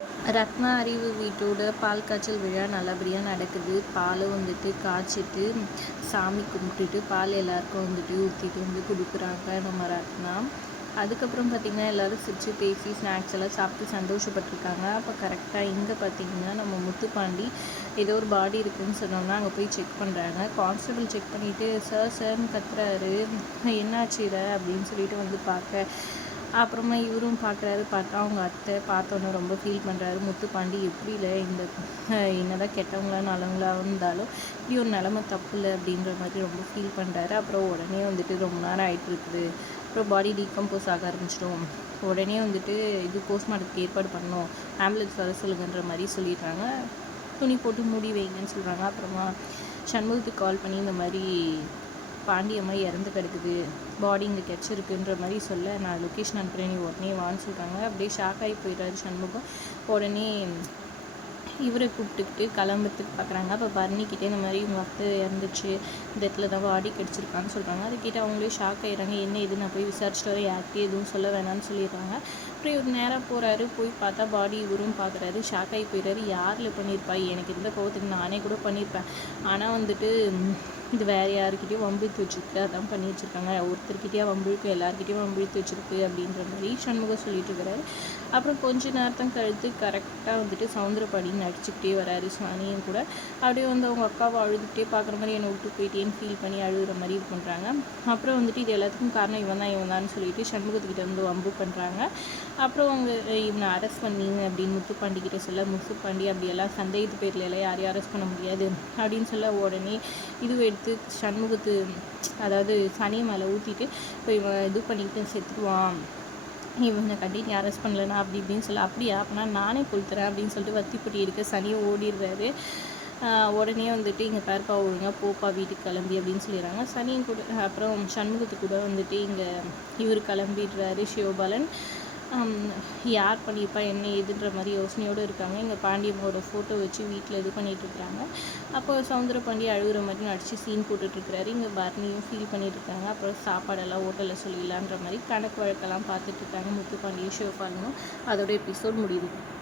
ரத்னா அறிவு வீட்டோட பால் காய்ச்சல் விழா நல்லபடியாக நடக்குது. பால் வந்துட்டு காய்ச்சிட்டு சாமி கும்பிட்டுட்டு பால் எல்லாருக்கும் வந்துட்டு ஊற்றிட்டு வந்து கொடுக்குறாங்க நம்ம ரத்னா. அதுக்கப்புறம் பார்த்திங்கன்னா எல்லோரும் சிரித்து பேசி ஸ்நாக்ஸ் எல்லாம் சாப்பிட்டு சந்தோஷப்பட்டிருக்காங்க. அப்போ கரெக்டாக இங்கே பார்த்திங்கன்னா நம்ம முத்துப்பாண்டி ஏதோ ஒரு பாடி இருக்குதுன்னு சொன்னோம்னா அங்கே போய் செக் பண்ணுறாங்க. கான்ஸ்டபிள் செக் பண்ணிவிட்டு சார் சார்னு கத்துறாரு. என்னாச்சு இதை அப்படின்னு சொல்லிட்டு வந்து பார்க்க, அப்புறமா இவரும் பார்க்குறாரு. பார்த்தா அவங்க அத்தை பார்த்தோன்னே ரொம்ப ஃபீல் பண்ணுறாரு. முத்துப்பாண்டி எப்படி இல்லை இந்த என்னதான் கெட்டவங்களா நல்லவங்களா இருந்தாலும் இப்படி ஒரு நிலமை தப்பு இல்லை அப்படின்ற மாதிரி ரொம்ப ஃபீல் பண்ணுறாரு. அப்புறம் உடனே வந்துட்டு ரொம்ப நேரம் ஆகிட்டு இருக்குது. அப்புறம் பாடி டீகம்போஸ் ஆக ஆரம்பிச்சிடும். உடனே வந்துட்டு இது போஸ்ட்மார்ட்டத்துக்கு ஏற்பாடு பண்ணணும், ஆம்புலன்ஸ் வர சொல்லுங்கன்ற மாதிரி சொல்லிடுறாங்க. துணி போட்டு மூடி வைங்கன்னு சொல்கிறாங்க. அப்புறமா சண்முகத்துக்கு கால் பண்ணி இந்த மாதிரி பாண்டியம்மா இறந்து கிடக்குது, பாடி இங்கே கிடச்சிருக்குன்ற மாதிரி சொல்ல, நான் லொக்கேஷன் அனுப்புகிறேன் நீ உடனே வான்னு சொல்கிறாங்க. அப்படியே ஷாக் ஆகி போயிடுறாரு சண்முகம். உடனே இவரை கூப்பிட்டுக்கிட்டு கிளம்புறதுக்கு பார்க்குறாங்க. அப்போ பரணிக்கிட்டே இந்த மாதிரி உங்கள் அத்தை இறந்துச்சு, இந்த இடத்துல தான் பாடி கிடச்சிருக்கான்னு சொல்கிறாங்க. அதை கேட்டு அவங்களே ஷாக் ஆகிடுறாங்க. என்ன இது நான் போய் விசாரிச்சுட்டு வரேன், யார்கிட்டையும் எதுவும் சொல்ல வேணாம்னு சொல்லிடுறாங்க. அப்புறம் இவர் நேராக போகிறாரு. போய் பார்த்தா பாடி இவரும் பார்க்குறாரு. ஷாக் ஆகி போயிடுறாரு. யாரில் பண்ணியிருப்பா, எனக்கு இந்த கோவத்துக்கு நானே கூட பண்ணியிருப்பேன், ஆனால் வந்துட்டு இது வேறு யாருக்கிட்டையும் வம்பிழுத்து வச்சுருக்கு, அதான் பண்ணி வச்சுருக்காங்க, ஒருத்தர்கிட்டயா வம்பிழுக்கு எல்லாருக்கிட்டையும் வம்பிழுத்து வச்சுருக்கு அப்படின்ற மாதிரி சண்முகம் சொல்லிட்டு இருக்கிறாரு. அப்புறம் கொஞ்ச நேரத்தான் கழுத்து கரெக்டாக வந்துட்டு சவுந்தரபாடின்னு நடிச்சுக்கிட்டே வராரு சுவானியும் கூட. அப்படியே வந்து அவங்க அக்காவை அழுதுகிட்டே பார்க்குற மாதிரி என்னை விட்டு போயிட்டேன்னு ஃபீல் பண்ணி அழுகிற மாதிரி இது பண்ணுறாங்க. அப்புறம் வந்துட்டு இது எல்லாத்துக்கும் காரணம் இவன் தான் சொல்லிட்டு சண்முகத்துக்கிட்ட வந்து வம்பு பண்ணுறாங்க. அப்புறம் அவங்க இவனை அரெஸ்ட் பண்ணிங்க அப்படின்னு முத்துப்பாண்டிக்கிட்ட சொல்ல, முத்துப்பாண்டி அப்படியெல்லாம் சந்தேகத்து பேரில் எல்லாம் யாரையும் அரெஸ்ட் பண்ண முடியாது அப்படின்னு சொல்ல, உடனே இதுவே எடுத்து சண்முகத்து அதாவது சனியை மேலே ஊற்றிட்டு இப்போ இவன் இது பண்ணிட்டு செத்துக்குவான், இவனை கட்டிட்டு அரெஸ்ட் பண்ணலன்னா அப்படி இப்படின்னு சொல்ல, அப்படியா அப்படின்னா நானே கொளுத்துறேன் அப்படின்னு சொல்லிட்டு வத்திப்பட்டி இருக்க சனியை ஓடிடுறாரு. உடனே வந்துட்டு இங்கே பேர்ப்பா ஒழுங்காக போப்பா வீட்டுக்கு கிளம்பி அப்படின்னு சொல்லிடுறாங்க. சனியும் கூட அப்புறம் சண்முகத்து கூட வந்துட்டு இங்கே இவர் கிளம்பிடுறாரு சிவபாலன். யார் பண்ணியிருப்பா என்ன ஏதுன்ற மாதிரி யோசனையோடு இருக்காங்க. இங்கே பாண்டியம்மோட ஃபோட்டோ வச்சு வீட்டில் இது பண்ணிகிட்ருக்குறாங்க. அப்போ சவுந்தரபாண்டி அழுகிற மாதிரி நடிச்சு சீன் போட்டுட்ருக்கிறாரு. இங்கே பரணியும் ஃபீல் பண்ணிகிட்ருக்காங்க. அப்புறம் சாப்பாடெல்லாம் ஹோட்டலில் சொல்லிடலான்ற மாதிரி கணக்கு வழக்கெல்லாம் பார்த்துட்ருக்காங்க முத்துப்பாண்டியும் சிவபாலனும். அதோட எபிசோட் முடியுது.